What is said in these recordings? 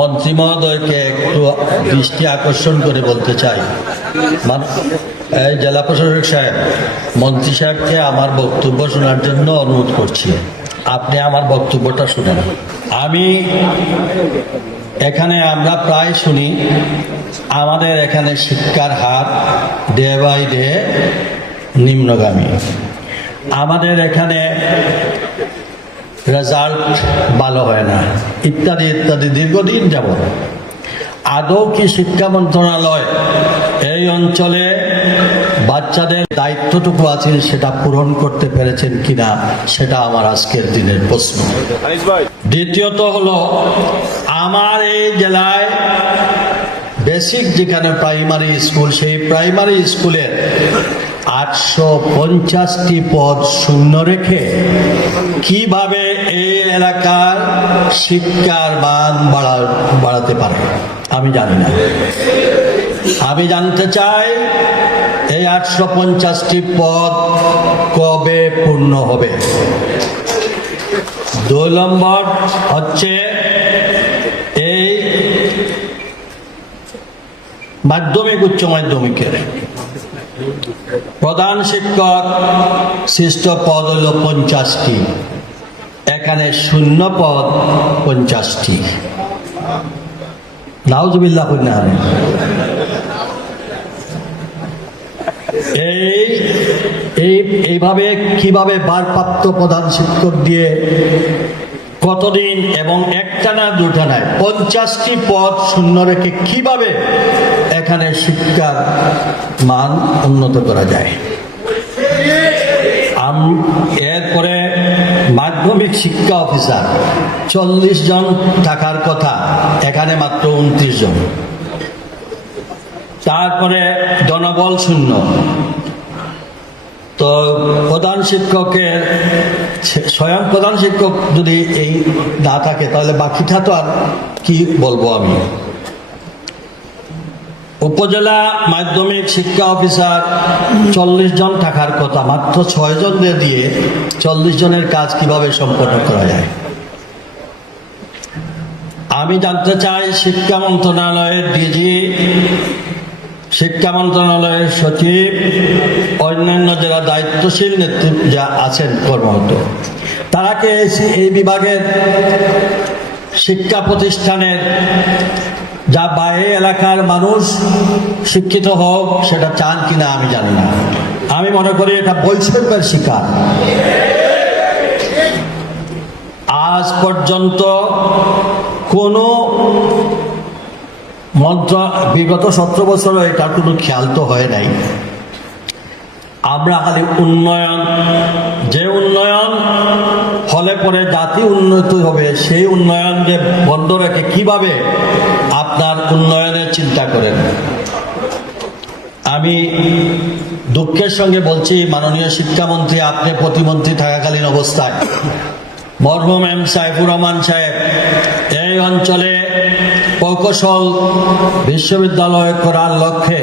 মন্ত্রী মহোদয়কে একটু দৃষ্টি আকর্ষণ করে বলতে চাই, এই জেলা প্রশাসক সাহেব, মন্ত্রী সাহেবকে আমার বক্তব্য শোনার জন্য অনুরোধ করছি। আপনি আমার বক্তব্যটা শুনেন। আমরা প্রায় শুনি আমাদের এখানে শিক্ষার হার ডে বাই ডে নিম্নগামী, আমাদের এখানে রেজাল্ট ভালো হয় না, ইত্যাদি ইত্যাদি দীর্ঘদিন যাবত। আদৌ কি শিক্ষা মন্ত্রণালয় এই অঞ্চলে বাচ্চাদের দায়িত্বটুকু আছে সেটা পূরণ করতে পেরেছেন কিনা, সেটা আমার আজকের দিনের প্রশ্ন। দ্বিতীয়ত হলো, আমার এই জেলায় বেসিক যেখানে প্রাইমারি স্কুল, সেই প্রাইমারি স্কুলের 850টি পদ শূন্য রেখে কিভাবে এই এলাকার শিক্ষার মান বাড়াতে পারে আমি জানি না। আমি জানতে চাই এই 850টি পদ কবে পূর্ণ হবে। 2 নম্বর হচ্ছে এই মাধ্যমিক উচ্চ মাধ্যমিকের প্রধান শিক্ষক সৃষ্ট পদ হল 50টি, এখানে শূন্য পদ 50টি। নাউজুবিল্লাহ। এইভাবে কিভাবে ভারপ্রাপ্ত প্রধান শিক্ষক দিয়ে কতদিন এবং একটা না দুটা নয় 50টি পদ শূন্য রেখে কিভাবে এখানে শিক্ষার মান উন্নত করা যায়। এরপরে মাধ্যমিক শিক্ষা অফিসার 40 জন থাকার কথা, এখানে মাত্র 29 জন। তারপরে জনবল শূন্য। তো প্রধান শিক্ষকের স্বয়ং প্রধান শিক্ষক যদি এই না থাকে তাহলে বাকিটা তো আর কি বলবো আমি। উপজেলা মাধ্যমিক শিক্ষা অফিসার 40 জন থাকার কথা, মাত্র 6 জনদের দিয়ে 40 জনের কাজ কিভাবে সম্পন্ন করা যায়। আমি জানতে চাই শিক্ষা মন্ত্রণালয়ের ডিজি, শিক্ষা মন্ত্রণালয়ের সচিব, অন্যান্য যারা দায়িত্বশীল নেতৃত্ব যা আছেন কর্মরত, তারা কি এই বিভাগের শিক্ষা প্রতিষ্ঠানের যা বাইরে এলাকার মানুষ শিক্ষিত হোক সেটা চান কিনা আমি জানি না। আমি মনে করি এটা বৈষম্যের শিকার। আজ পর্যন্ত কোনো বিগত 17 বছরে এটা কোনো খেয়াল তো হয় নাই। আমরা খালি উন্নয়ন, যে উন্নয়ন হলে পরে জাতি উন্নত হবে, সেই উন্নয়নকে বন্ধ রেখে কিভাবে আপনার উন্নয়নের চিন্তা করেন। আমি দুঃখের সঙ্গে বলছি, মাননীয় শিক্ষামন্ত্রী, আপনি প্রতিমন্ত্রী থাকাকালীন অবস্থায় মরহুম এম সাইফুর রহমান সাহেব এই অঞ্চলে প্রকৌশল বিশ্ববিদ্যালয় করার লক্ষ্যে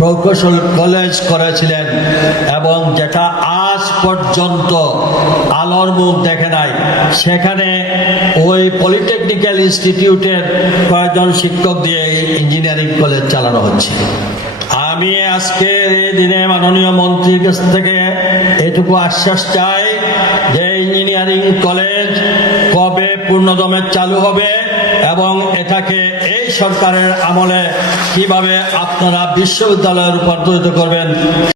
প্রকৌশল কলেজ করেছিলেন, এবং যেটা আজ পর্যন্ত আলোর মুখ দেখে নাই। সেখানে ওই পলিটেকনিক্যাল ইনস্টিটিউটের কয়েকজন শিক্ষক দিয়ে ইঞ্জিনিয়ারিং কলেজ চালানো হচ্ছে। আমি আজকে এই দিনে মাননীয় মন্ত্রীর কাছ থেকে এটুকু আশ্বাস চাই যে ইঞ্জিনিয়ারিং কলেজ কবে পূর্ণদমে চালু হবে এবং এটাকে এই সরকারের আমলে কিভাবে আপনারা বিশ্ববিদ্যালয়ে রূপান্তরিত করবেন।